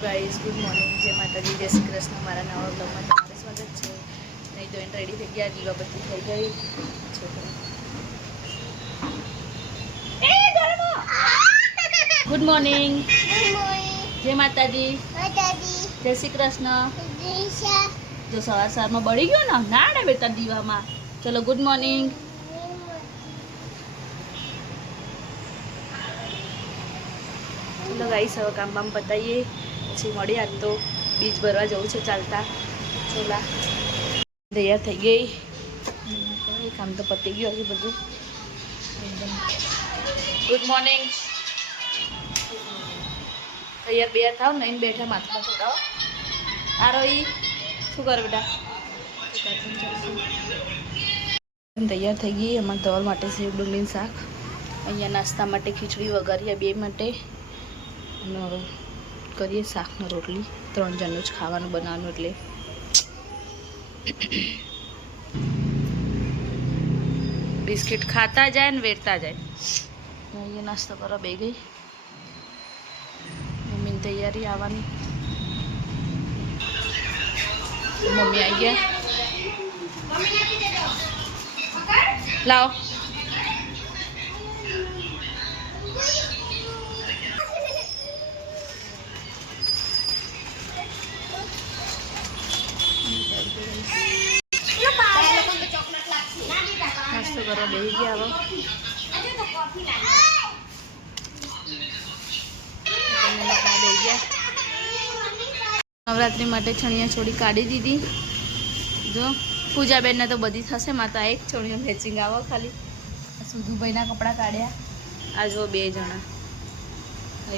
Guys good morning, જય માતાજી, જય શ્રી કૃષ્ણ. મારા નવા બ્લોગમાં તમારું સ્વાગત છે. નહીં તો એને રેડી થઈ ગયા, દીવાબત્તી થઈ ગઈ. ગુડ મોર્નિંગ, જય માતાજી, જય શ્રી કૃષ્ણ. જો સવારમાં બળી ગયો ને ના ને બેટા દીવામાં. ચલો ગુડ મોર્નિંગ. ચલો ગાઈસ હવે કામ બામ બતાવીએ પછી મળીએ. આજ તો બીજ ભરવા જવું છે ચાલતા. ચોલા તૈયાર થઈ ગઈ, કામ તો પતી ગયું હશે બધું. Good morning. તૈયાર બે થાવ ને બેઠા માથામાં છોડાવો. આ રોઈ શું કરે બેટા? તૈયાર થઈ ગઈ. અમારે ધવલ માટે સેવ ડુંગળીનું શાક, અહીંયા નાસ્તા માટે ખીચડી વઘારીયા બે માટે, અને કરીએ શાકનો રોટલી. 3 જણનું જ ખાવાનું બનાવવાનું એટલે બિસ્કિટ ખાતા જાય ને વેરતા જાય. અહીંયા નાસ્તો કરવા બે ગઈ. મમ્મીની તૈયારી આવવાની. મમ્મી આવી ગયા. લાવો નાસ્તો કરવા બેસી ગયા. નવરાત્રી માટે છણિયા છોડી કાઢી દીધી. જો પૂજાબેનને તો બધી થશે, માતા એક છોડીઓ મેચિંગ આવો ખાલી. સુધુભાઈના કપડાં કાઢ્યા. આ જો 2 જણા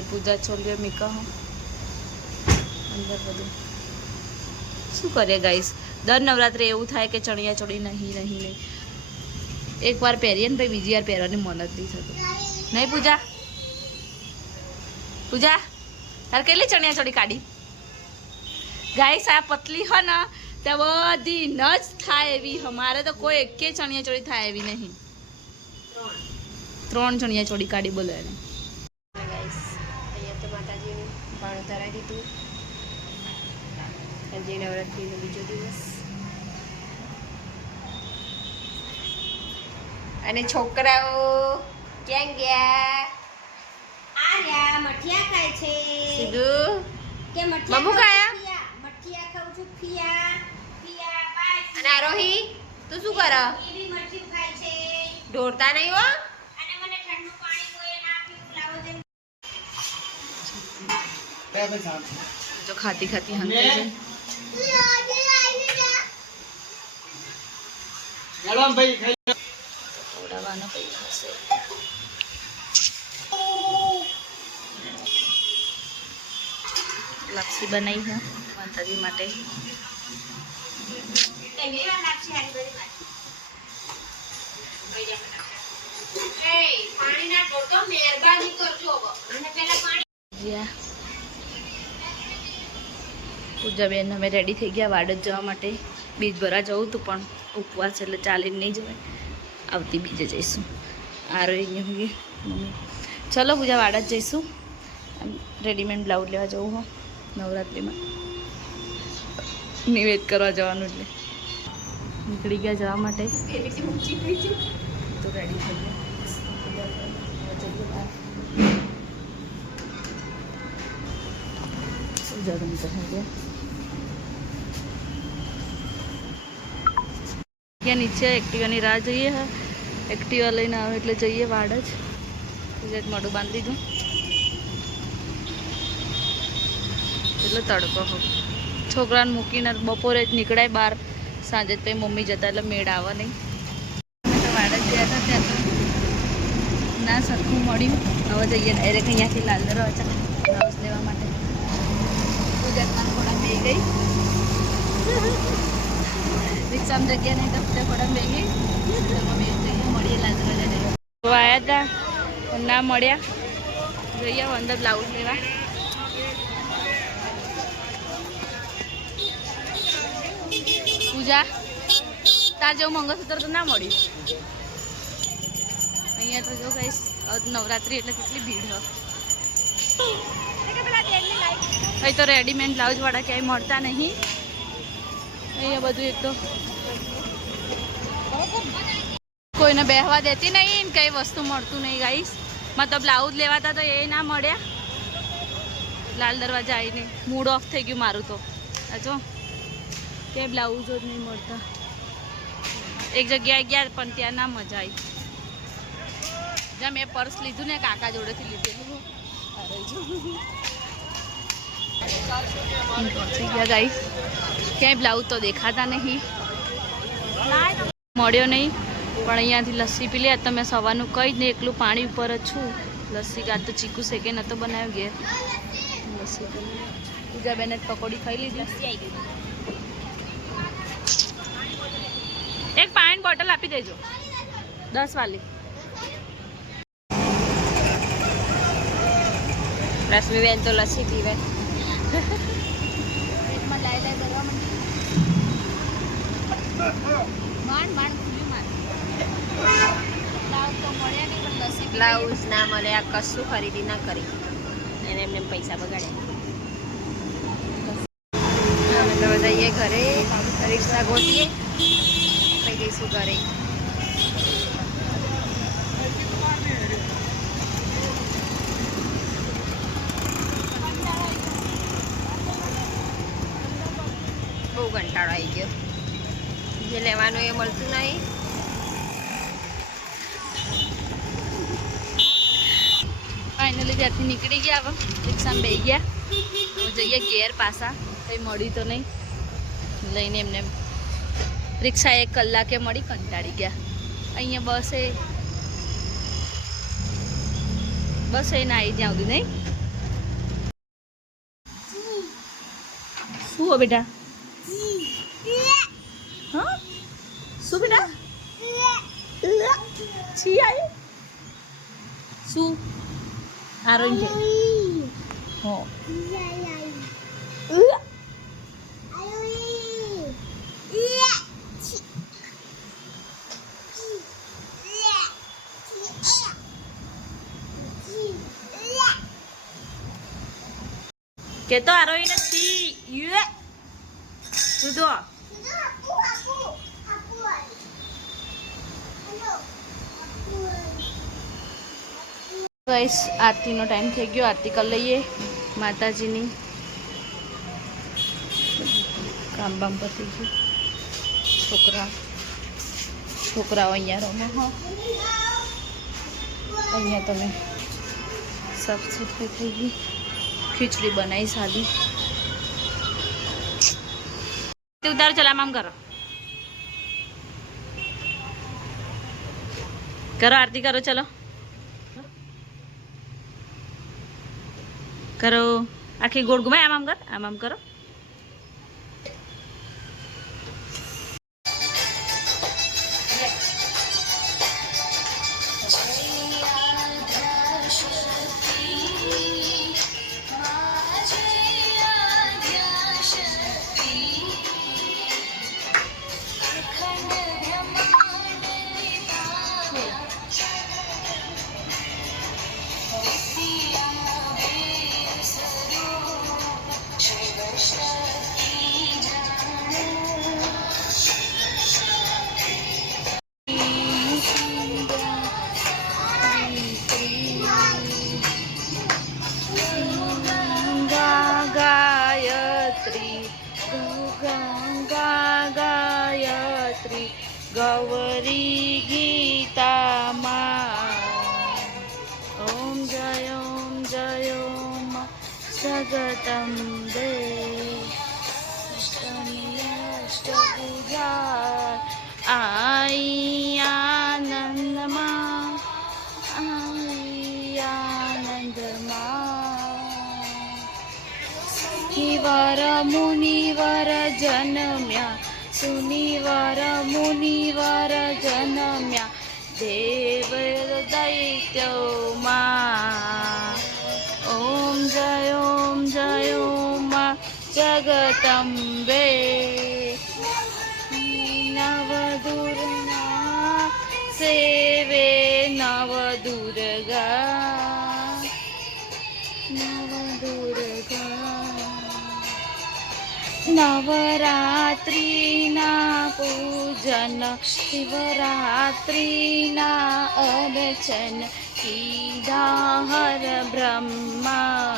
એ પૂજા છોડીઓ મીકા અંદર બધું શું કરીએ ગાઈસ. દર નવરાત્રે એવું થાય કે ચણિયા ચોળી નહીં. એકવાર પહેરીએ ને પછી બીજી વાર પહેરવાની મન જ નહીં થતું. નહીં પૂજા? પૂજા તારે કેટલી ચણિયા ચોળી કાઢી? ગાઈસ આ પતલી હો ને ત્યાં બધી ન જ થાય એવી. અમારે તો કોઈ એકે ચણિયા ચોળી થાય એવી નહીં. 3 ચણિયા ચોળી કાઢી. બોલો એને ગાઈસ અહીંયા તો માતાજીનું ભાણું ધરાવી દીધું. આજે નવરાત્રીનો બીજો દિવસ અને છોકરાઓ ક્યાં ગયા? આ રહ્યા મઠિયા ખાય છે. સીધું કે મઠિયા મમ્મુ ખાયા? મઠિયા ખાઉં છું. પિયા બાય. અને આરોહી તું શું કર? એ બી મઠિયું ખાય છે. ઢોરતા નહીં હો. અને મને ઠંડુ પાણી કોઈ ના પીવું લાવો દે. જો ખાતી હંતે છે. ખવડાવવાનો પૈસા હશે. લાપસી બનાવી છે માતાજી માટે. પૂજાબેન અમે રેડી થઈ ગયા વાડજ જવા માટે. બીજ ભરા જવું હતું પણ ઉપવાસ એટલે ચાલીને નહીં જવાય. આવતી બીજે જઈશું. આ રહી મમ્મી. ચલો પૂજા વાડજ જઈશું. રેડીમેડ બ્લાઉઝ લેવા જવું હો નવરાત્રિમાં. નિવેદ કરવા જવાનું એટલે નીકળી ગયા જવા માટે. તો રેડી થઈ ગયા. જગમ તો થઈ ગયા. ત્યાં નીચે એક્ટિવાની રાહ જોઈએ. હા એક્ટિવા લઈને આવે એટલે જઈએ વાડ જ. એક મોઢું બાંધી દીધું એટલે તડકો હો. છોકરાને મૂકીને બપોરે જ નીકળાય બહાર. સાંજે તો મમ્મી જતા એટલે મેળ આવે નહીં. અમે તો વાડ જ ગયા હતા ત્યાં તો ના સરખું મળ્યું. હવે જઈએ ડાયરેક્ટ અહીંયાથી લાલ દરવાજા બ્લાઉઝ લેવા માટે. ગુજરાતમાં થોડા બે ગઈ. રિક્ષામાં જગ્યા નહીં તો થોડા બે ગઈ. મળીએ લાલ દરવાજા જઈએ. આવ્યા હતા ના મળ્યા. જોઈએ અંદર બ્લાઉઝ લેવા. પૂજા તાર જેવું મંગળસૂત્ર તો ના મળ્યું. અહીંયા તો જો ગાઈસ નવરાત્રી એટલે કેટલી ભીડ હોય. અહીં તો રેડીમેડ બ્લાઉઝવાળા ક્યાંય મળતા નહીં. અહીંયા બધું એક તો કોઈને બેહવા દેતી નહીં ને કંઈ વસ્તુ મળતું નહીં ગાઈસ. માં તો બ્લાઉઝ લેવાતા તો એ ના મળ્યા. લાલ દરવાજા આવીને મૂડ ઓફ થઈ ગયું મારું તો. જો કે બ્લાઉઝો જ નહીં મળતા. એક જગ્યાએ ગયા પણ ત્યાં ના મજા આવી. જ્યાં મેં પર્સ લીધું ને કાકા જોડેથી લીધેલું. અરે જો પહોંચી ગયા ગાઈસ. ક્યાંય બ્લાઉઝ તો દેખાતા નહીં, મળ્યો નહીં. પણ અહીંયાથી લસ્સી પી લે. તો મેં સવારનું કંઈ જ નહીં, એકલું પાણી ઉપર જ છું. લસ્સી કાં તો ચીકુ શેકે નતો બનાવ્યો ઘેર. લસ્સી પૂજા બેને પકોડી ખાઈ લીધી. લસ્સી આવી ગઈ. એક પાણી બોટલ આપી દેજો 10 વાલી. રશ્મિબેન તો લસ્સી પીવે. પેટમાં લાઈ કરવા માંડ માંડ ખુલ્યું મારે. બ્લાઉઝ તો મળ્યા નહીં પણ લસ્સી બ્લાઉઝ ના મળે. આ કશું ખરીદી ના કરી, એને એમને પૈસા બગાડ્યા. અમે તો જઈએ ઘરે, રિક્ષા ગોતીએ થઈ જઈશું ઘરે. બહુ કંટાળો આવી ગયો. જે લેવાનું એ મળતું નહીં. ફાઇનલી ત્યાંથી નીકળી ગયા. હવે રિક્ષામાં બેસી ગયા. હવે જઈએ ઘેર પાછા. કંઈ મળી તો નહીં. લઈને એમને રિક્ષા 1 કલાકે મળી, કંટાળી ગયા. અહીંયા બસ એ ના આવી જ્યાં સુધી નહીં. શું હો બેટા? હા શું બેટા? છી આવી શું? આરોન છે હો. કે તો આરોઈને છી યુએ સુધો. ગાઈસ આરતીનો ટાઈમ થઈ ગયો. આરતી કરી લઈએ માતાજીની. કામ બામ પતી ગયું. છોકરાઓ અહીંયા રમે. હા અહીંયા તમે સાફ સફાઈ થઈ ગઈ. ખીચડી બનાવી સાદી. ઉતારો ચલામ આમ કરો કરો આરતી કરો. ચલો કરો. આખી ગોળ ઘુમાય. આમ આમ કર. આમ આમ કરો. गौरी गीता ओम जय ओम जगदम्बे अष्टभुजा आई आनंद मुनिवर मुनिवर जन्म्या सुनिवर मुनिवर जन्म्या देव दैत्यो मा ओम जय ओम जगदम्बे नवदुर्गा सेवे नवदुर्गा નવરાત્રિના પૂજન શિવરાત્રિના અર્ચન કીધા હર બ્રહ્મા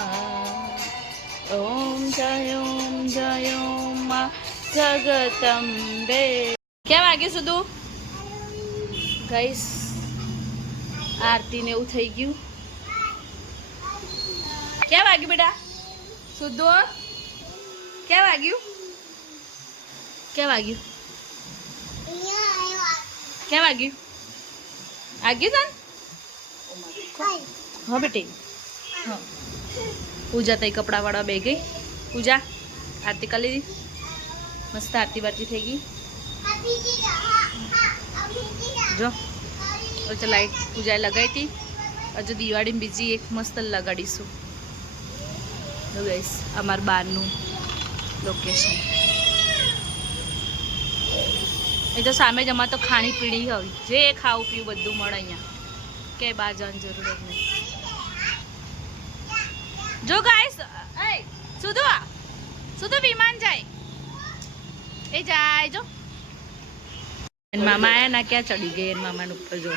ઓમ જય માં જગતંબે. ક્યાં વાગ્યું સુધુ ગાઈસ? આરતી ને એવું થઈ ગયું. ક્યાં વાગ્યું બેટા સુધુ? ક્યાં વાગ્યું? ક્યાં વાગ્યું? ક્યાં વાગ્યું? વાગ્યું તન? હા બેટી હા. પૂજા થઈ કપડાં વાળવા બે ગઈ. પૂજા આરતી કરી લીધી. મસ્ત આરતી બારતી થઈ ગઈ. જો તો લાઈટ પૂજા લગાવી હતી. હજુ દિવાળી બીજી એક મસ્ત લગાડીશું. જો ગાઈસ અમારા બારનું લોકેશન. એ તો સામે જ અમારે તો ખાણી પીણી હોય, જે ખાવું પીવું બધું મળે અહીંયા. કે બહાર જવાની જરૂર જ નહીં. જો ગાઈસ સુધુ વિમાન જાય એ જાય. જો મામા આયા ના ક્યાં ચડી ગઈ એન મામા ઉપર. જો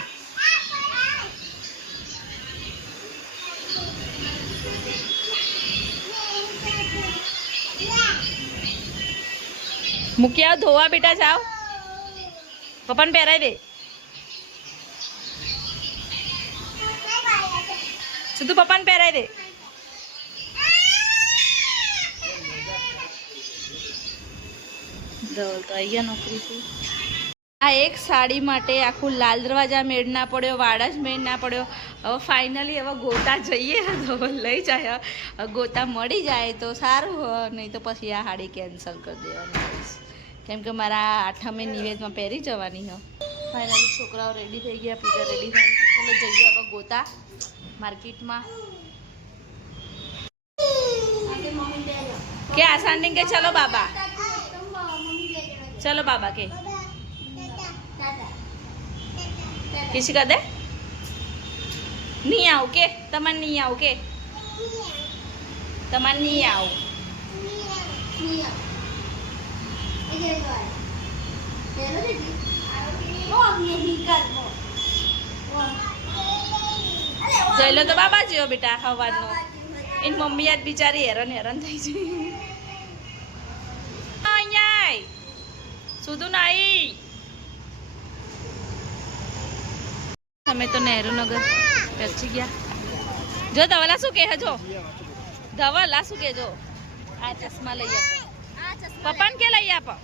મૂકી આવ ધોવા બેટા. જાઓ પપ્પાને પહેરાવી દે. સુધુ પપ્પાને પહેરાવી દે. ધવલ તો આવી ગયા નોકરીથી. આ એક સાડી માટે આખું લાલ દરવાજા મેળ ના પડ્યો, વાડા જ મેળ ના પડ્યો. હવે ફાઇનલી હવે ગોતા જઈએ. ધવલ લઈ જાય. ગોતા મળી જાય તો સારું હોય, નહીં તો પછી આ સાડી કેન્સલ કરી દેવાની. કેમ કે મારા આઠમે નિવેદમાં પહેરી જવાની હોય. ફાઇનલી છોકરાઓ રેડી થઈ ગયા, પૂજા રેડી થઈ. ચલો જઈએ હવે ગોતા માર્કેટમાં. કે આસાન કે ચલો બાબા, चलो बाबा के किसी का दे नहीं आओ के तमन नहीं आओ के तमन नहीं आओ. જઈ લો તો બાબા જેવો બેટા. હવાનો એની મમ્મી આજ બિચારી હેરાન થઈ છે. સુધુ નાઈ અમે તો નહેરુનગર પહોંચી ગયા. જો ધવલા શું કહે? જો ધવલા શું કે? જો આ ચશ્મા લઈ આપો. પપ્પાને કે લઈ આપો.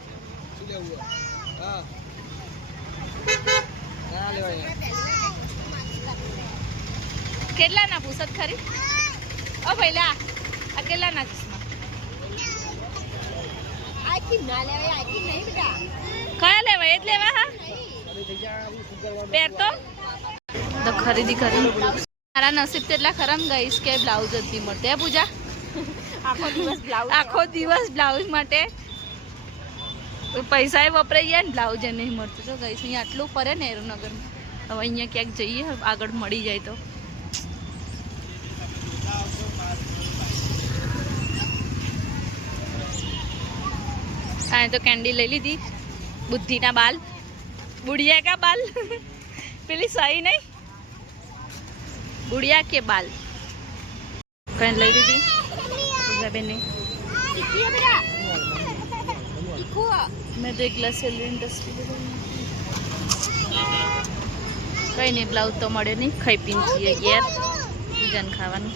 કેટલા ના પૂછત ખરી? ઓ પહેલા આ કેટલા ના ચશ્મા? કયા લેવા? એ જ લેવા. હા પહેરતો તો ખરીદી કરી. મારા નસીબ તેટલા ખરાબ ગઈશ કે બ્લાઉઝ જ નહીં મળતે. હે પૂજા? આખો દિવસ બ્લાઉઝ માટે પૈસા વપરાઈ ગયા ને બ્લાઉઝ એ નહીં મળતું. તો ગઈશ અહીંયા આટલું ફરે ને નેહરુનગરમાં. હવે અહીંયા ક્યાંક જઈએ આગળ મળી જાય તો. હા તો કેન્ડી લઈ લીધી. બુદ્ધિના બાલ, બુढ़िया કા બાલ. પેલી સહી નહીં, બુढ़िया કે બાલ. કઈ લઈ લીધી બેને. મેં તો એક ગ્લાસ કઈ નહીં. બ્લાઉઝ તો મળે નહીં. ખાઈ પીને છીએ ઘેર. પૂજાને ખાવાનું.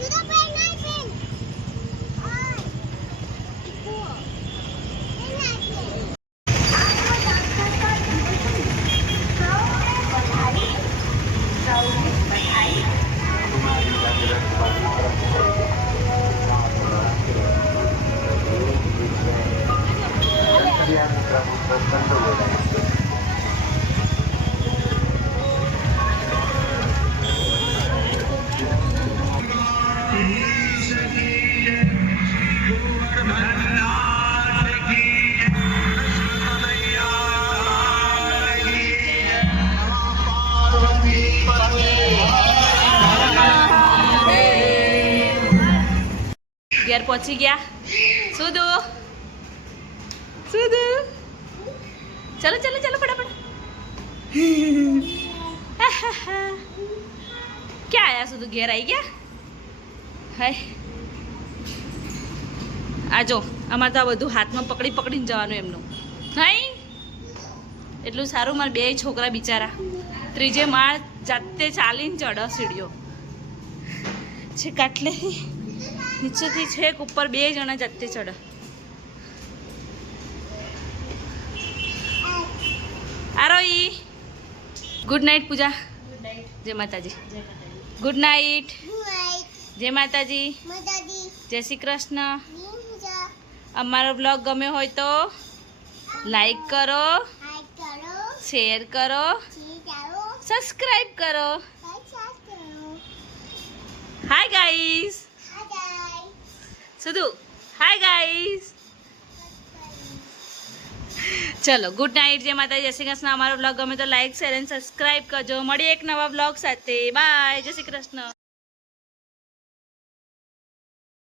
ઘેર પહોંચી ગયા. સુધુ સુધુ ચલો ચલો ચલો ફટાફટ ક્યાં આયા સુધુ ઘેર આવી ગયા હાય આ જો અમારે તો આ બધું હાથમાં પકડી પકડીને જવાનું એમનું નહીં એટલું સારું મારા બે છોકરા બિચારા ત્રીજે માળ જાતે ચાલીને ચડે સીડીઓ છે કાટલે નીચેથી છેક ઉપર બે જણા જાતે ચડે આરોઈ ગુડ નાઇટ પૂજા જય માતાજી ગુડ નાઇટ જય માતાજી જય શ્રી કૃષ્ણ અમારો બ્લોગ ગમ્યો હોય તો લાઈક કરો શેર કરો સબસ્ક્રાઇબ કરો હાય ગાઈસ સુધુ હાય ગાઈસ ચલો ગુડ નાઇટ જય માતાજી જય શ્રી કૃષ્ણ અમારો બ્લોગ ગમે તો લાઈક શેર એન્ડ સબસ્ક્રાઇબ કરજો મળીએ એક નવા બ્લોગ સાથે બાય જય શ્રી કૃષ્ણ